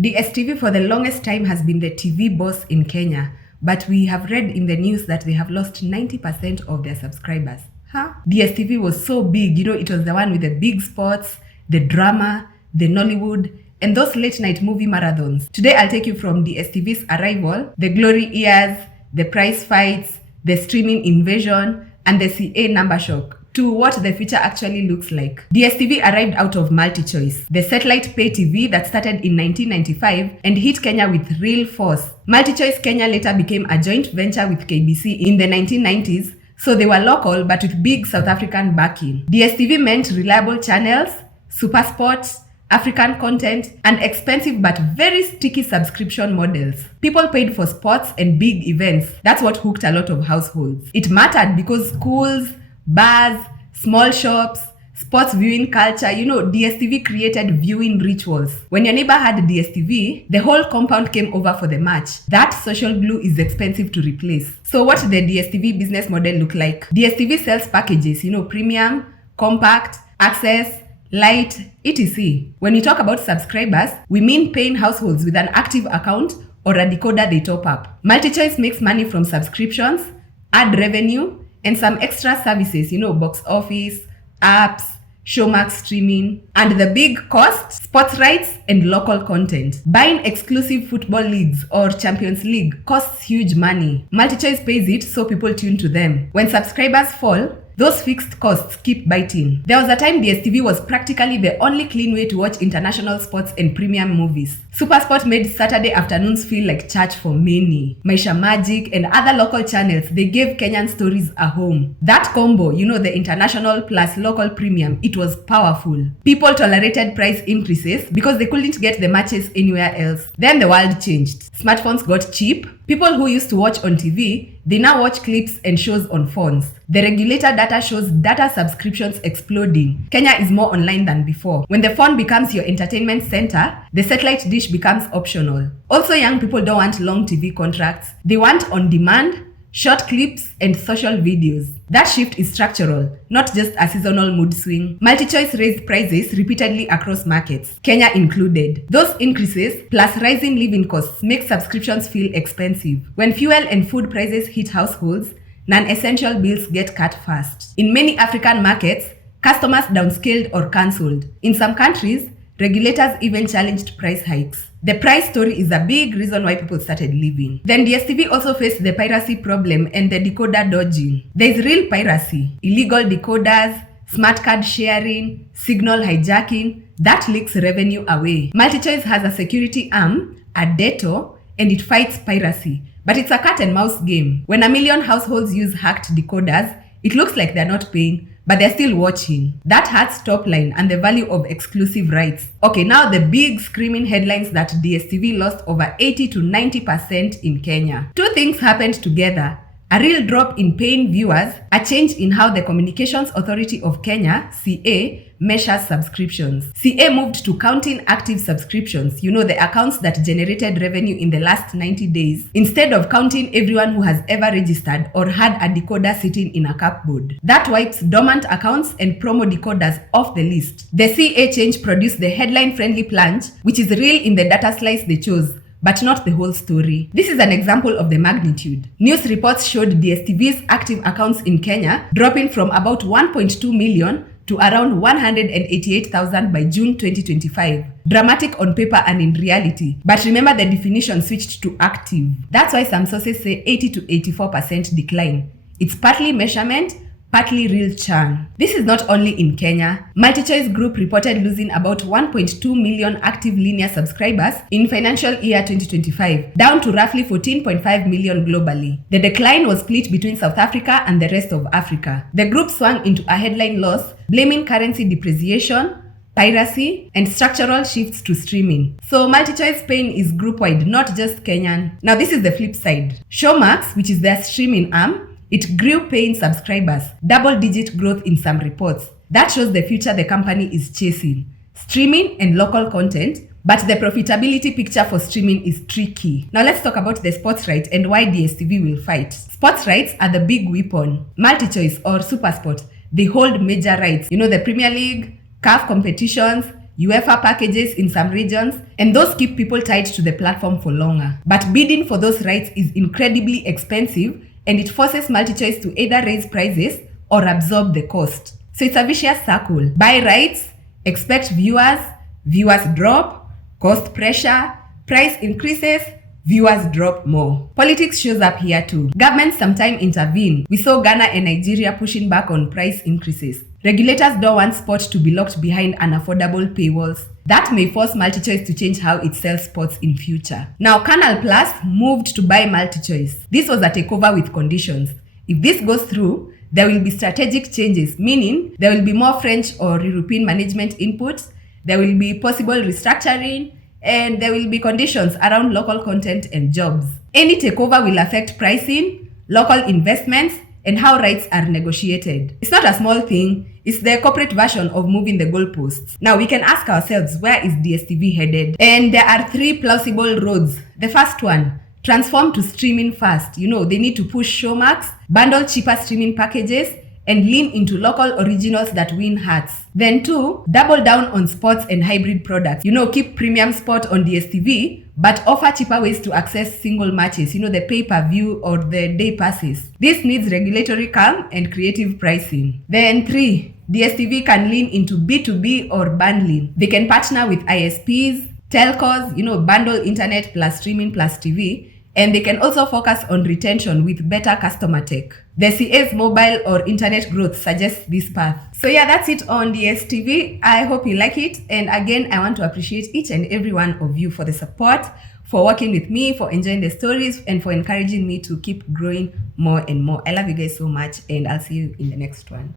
DStv for the longest time has been the TV boss in Kenya, but we have read in the news that they have lost 90% of their subscribers. DStv was so big, it was the one with the big sports, the drama, the Nollywood, and those late night movie marathons. Today I'll take you from DStv's arrival, the glory years, the prize fights, the streaming invasion, and the CA number shock, to what the future actually looks like. DStv arrived out of MultiChoice, the satellite pay TV that started in 1995 and hit Kenya with real force. MultiChoice Kenya later became a joint venture with KBC in the 1990s, so they were local but with big South African backing. DStv meant reliable channels, super sports, African content, and expensive but very sticky subscription models. People paid for sports and big events. That's what hooked a lot of households. It mattered because schools, bars, small shops, sports viewing culture, DStv created viewing rituals. When your neighbor had DStv, the whole compound came over for the match. That social glue is expensive to replace. So what did the DStv business model look like? DStv sells packages, premium, compact, access, light, etc. When we talk about subscribers, we mean paying households with an active account or a decoder they top up. MultiChoice makes money from subscriptions, ad revenue, and some extra services, box office, apps, Showmax streaming, and the big cost, sports rights and local content. Buying exclusive football leagues or Champions League costs huge money. MultiChoice pays it so people tune to them. When subscribers fall, those fixed costs keep biting. There was a time DStv was practically the only clean way to watch international sports and premium movies. SuperSport made Saturday afternoons feel like church for many. Maisha Magic and other local channels, they gave Kenyan stories a home. That combo, the international plus local premium, it was powerful. People tolerated price increases because they couldn't get the matches anywhere else. Then the world changed. Smartphones got cheap. People who used to watch on TV, they now watch clips and shows on phones. The regulator data shows data subscriptions exploding. Kenya is more online than before. When the phone becomes your entertainment center, the satellite dish becomes optional. Also, young people don't want long TV contracts. They want on-demand, short clips, and social videos. That shift is structural, not just a seasonal mood swing. MultiChoice raised prices repeatedly across markets, Kenya included. Those increases, plus rising living costs, make subscriptions feel expensive. When fuel and food prices hit households, non-essential bills get cut fast. In many African markets, customers downscaled or cancelled. In some countries, regulators even challenged price hikes. The price story is a big reason why people started leaving. Then DStv also faced the piracy problem and the decoder dodging. There is real piracy, illegal decoders, smart card sharing, signal hijacking, that leaks revenue away. MultiChoice has a security arm, a DETO, and it fights piracy. But it's a cat and mouse game. When 1 million households use hacked decoders, it looks like they're not paying, but they're still watching. That hurts top line and the value of exclusive rights. Okay, now the big screaming headlines that DStv lost over 80 to 90% in Kenya. Two things happened together. A real drop in paying viewers, a change in how the Communications Authority of Kenya, CA, measures subscriptions. CA moved to counting active subscriptions, the accounts that generated revenue in the last 90 days, instead of counting everyone who has ever registered or had a decoder sitting in a cupboard. That wipes dormant accounts and promo decoders off the list. The CA change produced the headline-friendly plunge, which is real in the data slice they chose, but not the whole story. This is an example of the magnitude. News reports showed DStv's active accounts in Kenya dropping from about 1.2 million to around 188,000 by June 2025. Dramatic on paper and in reality. But remember, the definition switched to active. That's why some sources say 80 to 84% decline. It's partly measurement, partly real churn. This is not only in Kenya. MultiChoice Group reported losing about 1.2 million active linear subscribers in financial year 2025, down to roughly 14.5 million globally. The decline was split between South Africa and the rest of Africa. The group swung into a headline loss, blaming currency depreciation, piracy, and structural shifts to streaming. So MultiChoice pain is group-wide, not just Kenyan. Now this is the flip side. Showmax, which is their streaming arm, it grew paying subscribers, double-digit growth in some reports. That shows the future the company is chasing. Streaming and local content, but the profitability picture for streaming is tricky. Now let's talk about the sports rights and why DStv will fight. Sports rights are the big weapon. MultiChoice or SuperSport, they hold major rights. The Premier League, CAF competitions, UEFA packages in some regions, and those keep people tied to the platform for longer. But bidding for those rights is incredibly expensive, and it forces MultiChoice to either raise prices or absorb the cost. So it's a vicious circle. Buy rights, expect viewers drop, cost pressure, price increases, viewers drop more. Politics shows up here too. Governments sometimes intervene. We saw Ghana and Nigeria pushing back on price increases. Regulators don't want sports to be locked behind unaffordable paywalls. That may force MultiChoice to change how it sells sports in future. Now, Canal Plus moved to buy MultiChoice. This was a takeover with conditions. If this goes through, there will be strategic changes, meaning there will be more French or European management inputs, there will be possible restructuring, and there will be conditions around local content and jobs. Any takeover will affect pricing, local investments, and how rights are negotiated. It's not a small thing, it's the corporate version of moving the goalposts. Now we can ask ourselves, where is DStv headed? And there are 3 plausible roads. The first one, transform to streaming fast. They need to push Showmax, bundle cheaper streaming packages, and lean into local originals that win hearts. Then 2, double down on sports and hybrid products. Keep premium sport on DStv, but offer cheaper ways to access single matches, the pay-per-view or the day passes. This needs regulatory calm and creative pricing. Then 3, DStv can lean into B2B or bundling. They can partner with ISPs, telcos, bundle internet plus streaming plus TV, and they can also focus on retention with better customer tech. The CA's mobile or internet growth suggests this path. So yeah, that's it on DStv. I hope you like it. And again, I want to appreciate each and every one of you for the support, for working with me, for enjoying the stories, and for encouraging me to keep growing more and more. I love you guys so much, and I'll see you in the next one.